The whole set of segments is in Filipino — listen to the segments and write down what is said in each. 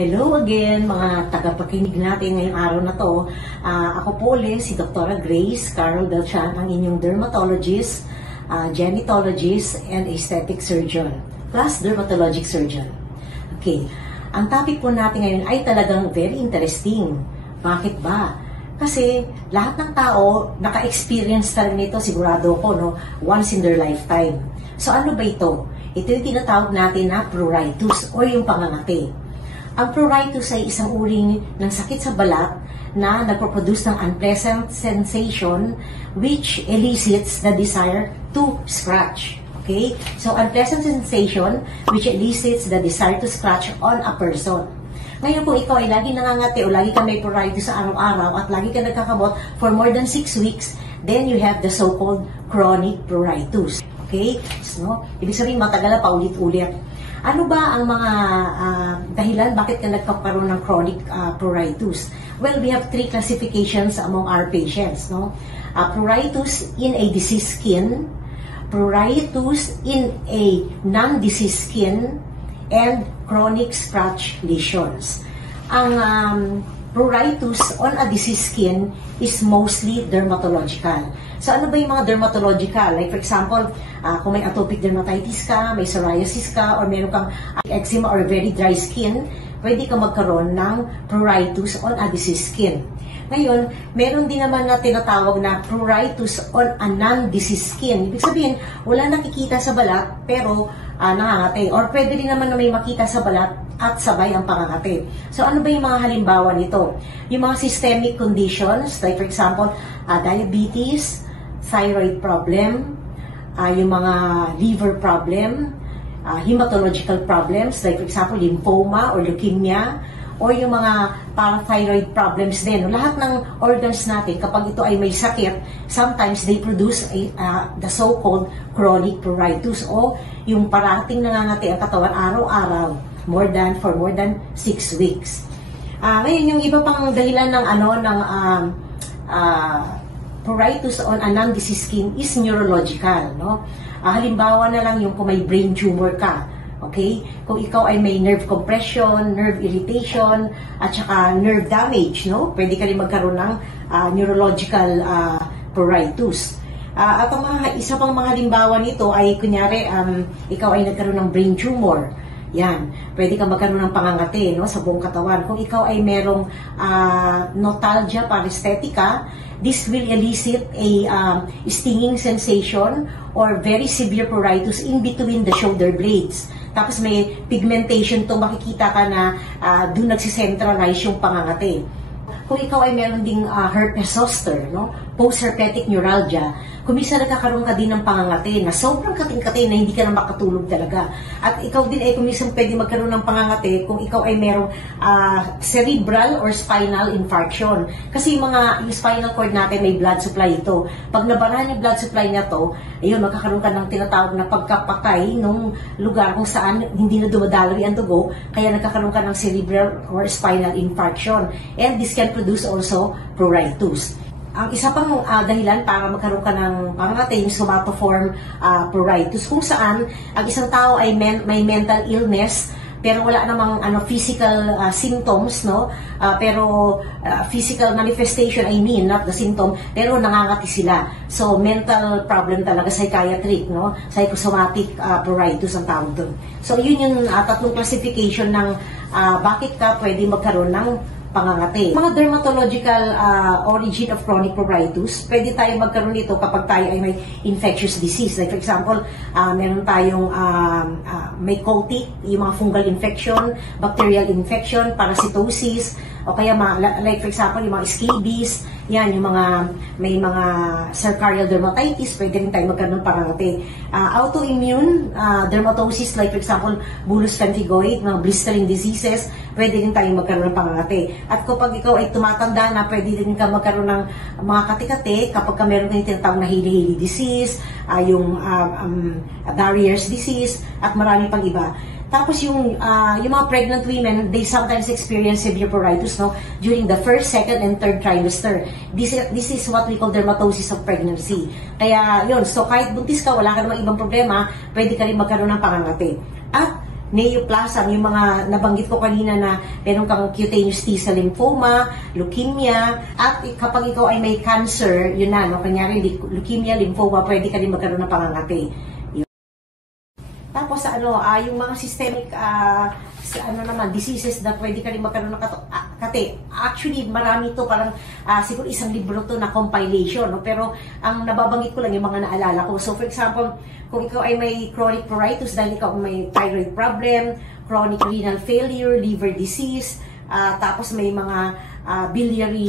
Hello again mga tagapakinig natin ngayong araw na to. Ako po ulit si Dr. Grace Carol Beltran, ang inyong dermatologist, genetologist, and aesthetic surgeon, plus dermatologic surgeon. Okay, ang topic po natin ngayon ay talagang very interesting. Bakit ba? Kasi lahat ng tao naka-experience talaga nito, sigurado ko, no? Once in their lifetime. So ano ba ito? Ito yung tinatawag natin na pruritus o yung pangangati. Ang pruritus ay isang uri ng sakit sa balat na nagproproduce ng unpleasant sensation which elicits the desire to scratch. Okay? So, unpleasant sensation which elicits the desire to scratch on a person. Ngayon kung ikaw ay lagi nangangati o lagi ka may pruritus sa araw-araw at lagi ka nagkakabot for more than 6 weeks, then you have the so-called chronic pruritus. Okay? So, ibig sabihin matagal na paulit-ulit. Ano ba ang mga dahilan bakit ka nagkakaroon ng chronic pruritus? Well, we have 3 classifications among our patients. No? Pruritus in a diseased skin, pruritus in a non-diseased skin, and chronic scratch lesions. Ang pruritus on a diseased skin is mostly dermatological. So, ano ba yung mga dermatological? Like, for example, kung may atopic dermatitis ka, may psoriasis ka, or meron kang eczema or very dry skin, pwede ka magkaroon ng pruritus on a diseased skin. Ngayon, meron din naman na tinatawag na pruritus on a non-diseased skin. Ibig sabihin, wala nakikita sa balat, pero nangangati. Or pwede rin naman na may makita sa balat at sabay ang pangangati. So, ano ba yung mga halimbawa nito? Yung mga systemic conditions, like for example, diabetes, thyroid problem, yung mga liver problem, hematological problems, like for example, lymphoma or leukemia, or yung mga parathyroid problems din. Lahat ng organs natin, kapag ito ay may sakit, sometimes they produce the so-called chronic pruritus o yung parating nangangati ang katawan araw-araw for more than 6 weeks. Ngayon, yung iba pang dahilan ng pruritus on a non-diseased skin is neurological. No? Halimbawa na lang yung kung may brain tumor ka. Okay? Kung ikaw ay may nerve compression, nerve irritation, at saka nerve damage, no? Pwede ka rin magkaroon ng neurological pruritus. At ang isa pang mga halimbawa nito ay, kunyari, ikaw ay nagkaroon ng brain tumor. Yan. Pwede ka magkaroon ng pangangati, no, sa buong katawan. Kung ikaw ay merong notalgia paresthetica, this will elicit a stinging sensation or very severe pruritus in between the shoulder blades. Tapos may pigmentation to, makikita ka na doon nagsicentralize yung pangangati. Kung ikaw ay meron ding herpes zoster, no? Post-herpetic neuralgia, kung minsan nagkakaroon ka din ng pangangati na sobrang kating-kati na hindi ka na makatulog talaga. At ikaw din ay kung minsan pwede magkaroon ng pangangati kung ikaw ay merong cerebral or spinal infarction. Kasi yung spinal cord natin may blood supply ito. Pag nabarahan yung blood supply niya to, ayun, magkakaroon ka ng tinatawag na pagkapatay nung lugar kung saan hindi na dumadaloy ang dugo, kaya nagkakaroon ka ng cerebral or spinal infarction. And this can produce also pruritus. Ang isa pang dahilan para magkaroon ka ng pangangati, yung somatoform pruritus, kung saan ang isang tao ay may mental illness pero wala namang physical symptoms, no? Pero physical manifestation, I mean, not the symptom, pero nangangati sila. So, mental problem talaga, psychiatric, no? Psychosomatic pruritus ang tawag doon. So, yun yung tatlong classification ng bakit ka pwede magkaroon ng pangangati. Mga dermatological origin of chronic pruritus, pwede tayo magkaroon nito kapag tayo ay may infectious disease. Like for example, meron tayong may cotic, yung mga fungal infection, bacterial infection, parasitosis, o kaya like for example, yung mga scabies, yan, yung may mga cercardial dermatitis, pwede rin tayo magkaroon ng pangangati. Autoimmune dermatosis, like for example, bullous pemphigoid, mga blistering diseases, pwede rin tayo magkaroon ng pangangati. At kapag ikaw ay tumatanda na, pwede din ka magkaroon ng mga kati-kati kapag ka meron kang tinatawag na Hailey-Hailey disease, yung Barrier's disease, at marami pang iba. Tapos yung mga pregnant women, they sometimes experience severe pruritus, no, during the first, second, and third trimester. This is what we call dermatosis of pregnancy. Kaya yun, so kahit buntis ka, wala ka namang ibang problema, pwede ka rin magkaroon ng pangangati. At neoplasm, yung mga nabanggit ko kanina na meron kang cutaneous T-cell lymphoma, leukemia, at kapag ikaw ay may cancer, yun na, no? Kanyari leukemia, lymphoma, pwede ka rin magkaroon ng pangangati. Tapos yung mga systemic diseases na pwede ka rin magkaroon ng kati. Actually, marami to, parang siguro isang libro to na compilation, no? Pero ang nababanggit ko lang yung mga naalala ko. So for example, kung ikaw ay may chronic pruritus dahil ikaw may thyroid problem, chronic renal failure, liver disease, tapos may mga biliary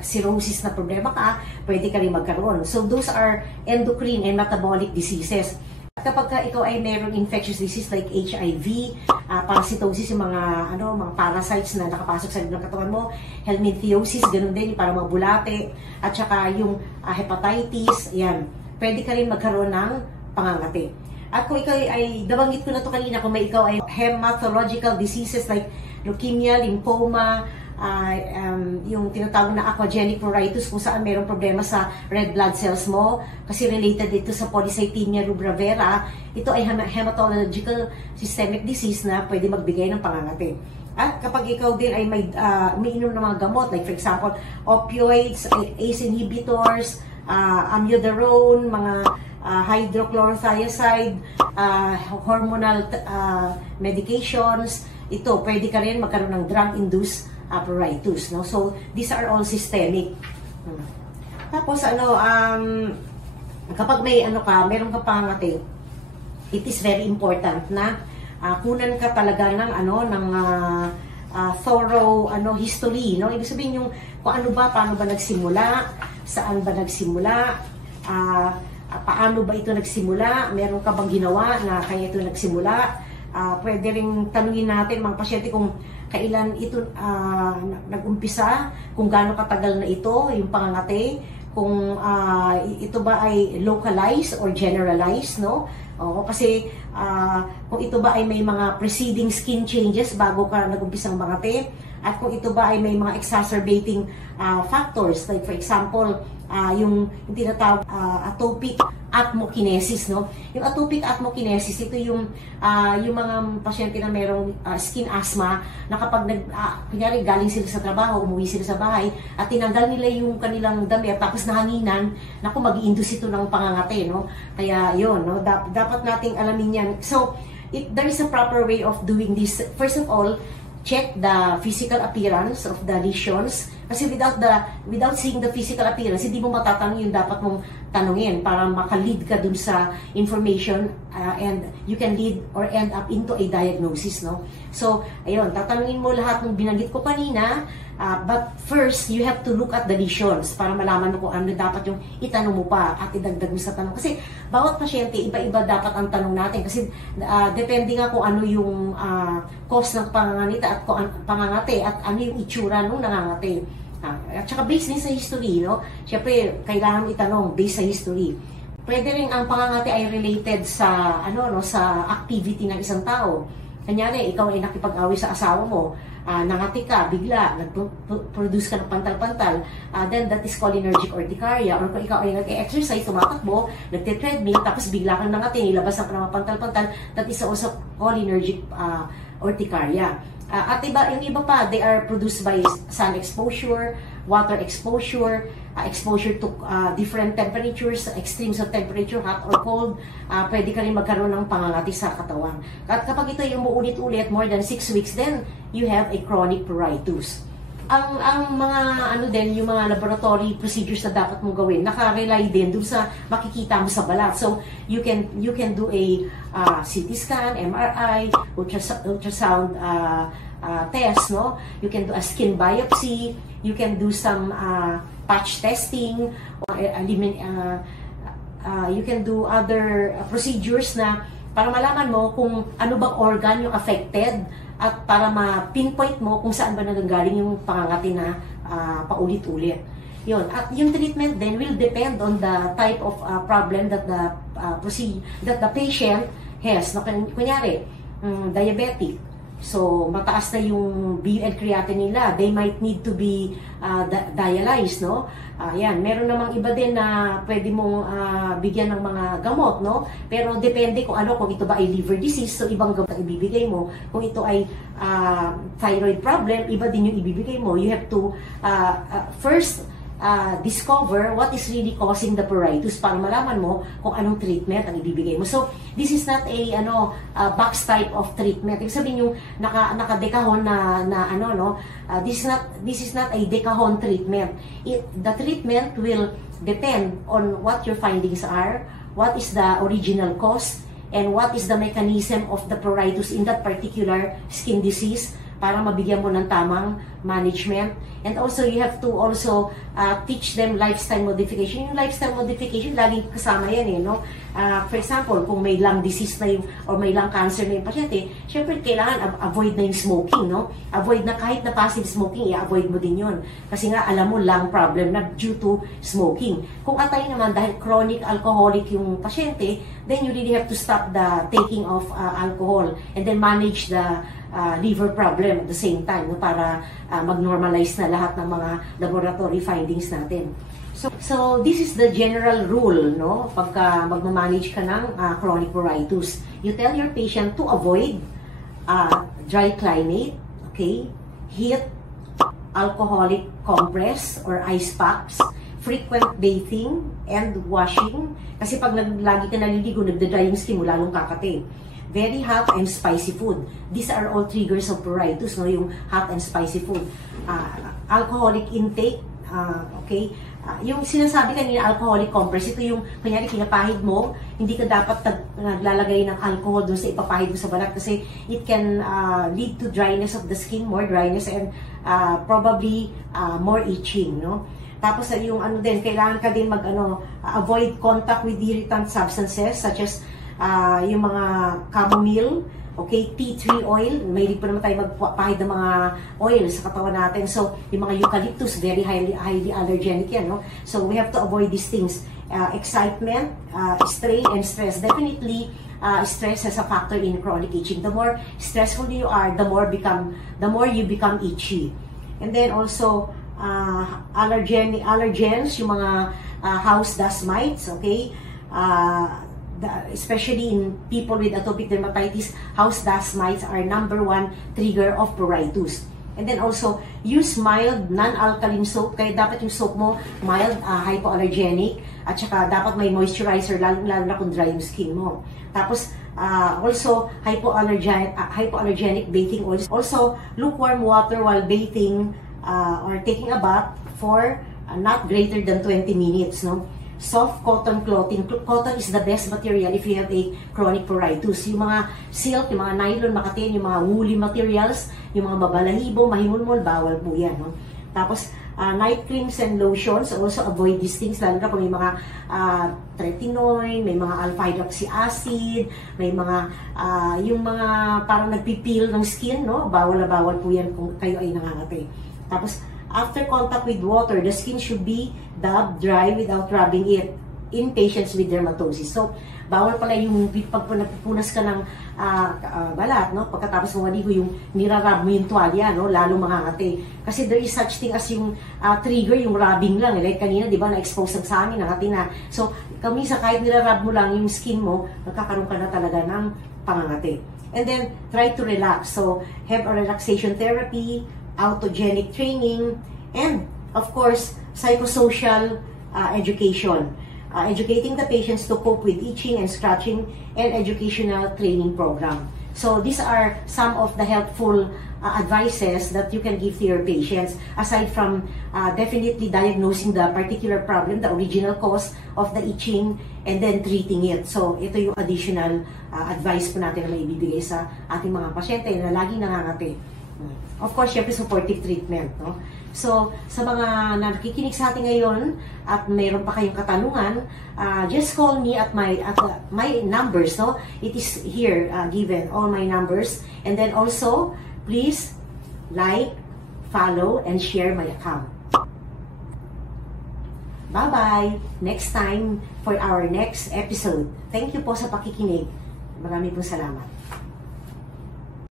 cirrhosis na problema ka, pwede ka rin magkaroon. So those are endocrine and metabolic diseases. Kapag ikaw ay mayroong infectious disease like HIV, parasitosis, yung mga parasites na nakapasok sa loob ng katawan mo, helminthiasis, ganun din, para mga bulate, at saka yung hepatitis, yan. Pwede ka rin magkaroon ng pangangati. At kung ikaw ay, nabanggit ko na to kanina, kung may ikaw ay hematological diseases like leukemia, lymphoma, yung tinatawag na aquagenic pruritus, kung saan mayroong problema sa red blood cells mo, kasi related dito sa polycythemia rubra vera, ito ay hematological systemic disease na pwede magbigay ng pangangati. At kapag ikaw din ay may inom ng mga gamot, like for example, opioids, ACE inhibitors, amiodarone, mga hydrochlorothiazide, hormonal medications, ito, pwede ka rin magkaroon ng drug-induced pruritus, no? So, these are all systemic. Tapos, kapag may meron ka pangangati, it is very important na kunan ka talaga ng thorough history, no? Ibig sabihin yung kung paano ba nagsimula, saan ba nagsimula, paano ba ito nagsimula, meron ka bang ginawa na kaya ito nagsimula. Pwede ring tanungin natin mga pasyente kung kailan ito nag-umpisa, kung gaano katagal na ito, yung pangangati, kung ito ba ay localized or generalized, no? Kasi kung ito ba ay may mga preceding skin changes bago ka nag-umpisang mangati, at kung ito ba ay may mga exacerbating factors, like for example, yung tinatawag atopic atmokinesis, no? Yung atopic atmokinesis, ito yung mga pasyente na mayroong skin asthma, na kapag kunyari galing sila sa trabaho, umuwi sila sa bahay, at tinanggal nila yung kanilang damit, tapos nahanginan, naku, mag-i-induce ito ng pangangati, no? Kaya yun, no? Dapat nating alamin yan. So, there is a proper way of doing this. First of all, check the physical appearance of the lesions. Kasi without seeing the physical appearance, hindi mo matatanong yung dapat mong tanungin para maka-lead ka dun sa information, and you can lead or end up into a diagnosis, no? So, ayun, tatanungin mo lahat ng binanggit ko kanina, but first, you have to look at the lesions para malaman mo kung ano dapat yung itanong mo pa at idagdag mo sa tanong. Kasi bawat pasyente, iba-iba dapat ang tanong natin. Kasi depende nga kung ano yung cause ng pangangati at ano yung itsura nung nangangati. At saka based din sa history, no? Siyempre, kailangan mo itanong based sa history. Pwede rin ang pangangati ay related sa sa activity ng isang tao. Kanyari, ikaw ay nakipag-away sa asawa mo, nangati ka, bigla, nag-produce ka ng pantal-pantal, then that is cholinergic urticaria. Or kung ikaw ay nag-exercise, tumatakbo, nagte-treadmill, tapos bigla kang nangati, nilabas ang pantal-pantal, that is also cholinergic urticaria. At yung iba pa, they are produced by sun exposure, water exposure, exposure to different temperatures, extremes of temperature, hot or cold. Pwede ka rin magkaroon ng pangangati sa katawan. At kapag ito yung umuulit-ulit, more than 6 weeks, then you have a chronic pruritus. Ang mga yung mga laboratory procedures na dapat mong gawin, naka-rely din dun sa makikita mo sa balat. So you can do a CT scan, MRI, ultrasound test, no? You can do a skin biopsy, you can do some patch testing, or you can do other procedures na para malaman mo kung ano bang organ yung affected, at para ma-pinpoint mo kung saan ba nanggaling yung pangangati na paulit-ulit. Yun. At yung treatment then will depend on the type of problem that the patient has. No, kunyari, diabetic, So, mataas na yung B and creatinine nila. They might need to be dialyzed, no? Yan. Meron namang iba din na pwede mong bigyan ng mga gamot, no? Pero depende kung ano, kung ito ba ay liver disease, so ibang gamot ang ibibigay mo. Kung ito ay thyroid problem, iba din yung ibibigay mo. You have to first discover what is really causing the pruritus para malaman mo kung anong treatment ang ibibigay mo. So, this is not a box type of treatment. Ibig sabihin yung naka-decahon this is not a decahon treatment. The treatment will depend on what your findings are, what is the original cause, and what is the mechanism of the pruritus in that particular skin disease para mabigyan mo ng tamang management. And also, you have to also teach them lifestyle modification. Yung lifestyle modification, laging kasama yan no? For example, kung may lung disease na yung, or may lung cancer na yung pasyente, syempre kailangan avoid na yung smoking, no? Avoid na kahit na passive smoking, i-avoid mo din yun. Kasi nga, alam mo, lung problem na due to smoking. Kung atay naman, dahil chronic alcoholic yung pasyente, then you really have to stop the taking of alcohol and then manage the liver problem at the same time, no, para mag-normalize na lahat ng mga laboratory findings natin. So this is the general rule, no, pagka magmamanage ka ng chronic pruritus. You tell your patient to avoid dry climate, okay, heat, alcoholic compress or ice packs, frequent bathing, and washing. Kasi pag lagi ka naliligo, nagda-dry yung skin mo, lalong kakate. Very hot and spicy food. These are all triggers of pruritus, no? Yung hot and spicy food. Alcoholic intake, okay? Yung sinasabi kanina, alcoholic compress, ito yung, kunyari, kinapahid mo, hindi ka dapat naglalagay ng alcohol doon sa ipapahid mo sa balat kasi it can lead to dryness of the skin, more dryness, and probably more itching, no? Tapos yung ano din, kailangan ka din avoid contact with irritant substances such as yung mga chamomile, okay, tea tree oil, may pa naman tayo magpahid ng mga oil sa katawan natin. So, yung mga eucalyptus, very highly allergenic yan, no? So, we have to avoid these things. Excitement, strain, and stress. Definitely, stress has a factor in chronic itching. The more stressful you are, the more you become itchy. And then also, allergens, yung mga house dust mites, okay? Especially in people with atopic dermatitis, house dust mites are #1 trigger of pruritus. And then also, use mild, non-alkaline soap. Kaya dapat yung soap mo mild, hypoallergenic, at saka dapat may moisturizer, lalo na kung dry yung skin mo. Tapos, also, hypoallergenic bathing oils. Also, lukewarm water while bathing or taking a bath for not greater than 20 minutes, no? Soft cotton clothing. Cotton is the best material if you have a chronic pruritus. Yung mga silk, yung mga nylon, makatin, yung mga woolly materials, yung mga mabalahibo, mahimulmol, bawal po yan. No? Tapos, night creams and lotions, also avoid these things, lalo na kung may mga tretinoin, may mga alpha-hydroxy acid, may mga, yung mga parang nagpipil ng skin, no? Bawal na bawal po yan kung kayo ay nangangati. Tapos, after contact with water, the skin should be dabbed dry without rubbing it in patients with dermatosis. So, bawal pala yung pag nagpupunas ka ng balat, no? Pagkatapos mo maligo, yung nirarab mo yung tuwalya, no? Lalo makangati. Kasi there is such thing as yung trigger, yung rubbing lang. Like kanina, di ba, na-expose sa amin, nakati na. So, kamisa kahit nirarab mo lang yung skin mo, nagkakaroon ka na talaga ng pangangati. And then, try to relax. So, have a relaxation therapy, autogenic training, and of course, psychosocial education. Educating the patients to cope with itching and scratching, and educational training program. So these are some of the helpful advices that you can give to your patients, aside from definitely diagnosing the particular problem, the original cause of the itching, and then treating it. So ito yung additional advice po natin na maibibigay sa ating mga pasyente na laging nangangati. Of course, syempre supportive treatment, no? So, sa mga nakikinig sa atin ngayon at mayroon pa kayong katanungan, just call me at my numbers, no? It is here given, all my numbers. And then also, please like, follow, and share my account. Bye-bye! Next time for our next episode. Thank you po sa pakikinig. Maraming pong salamat.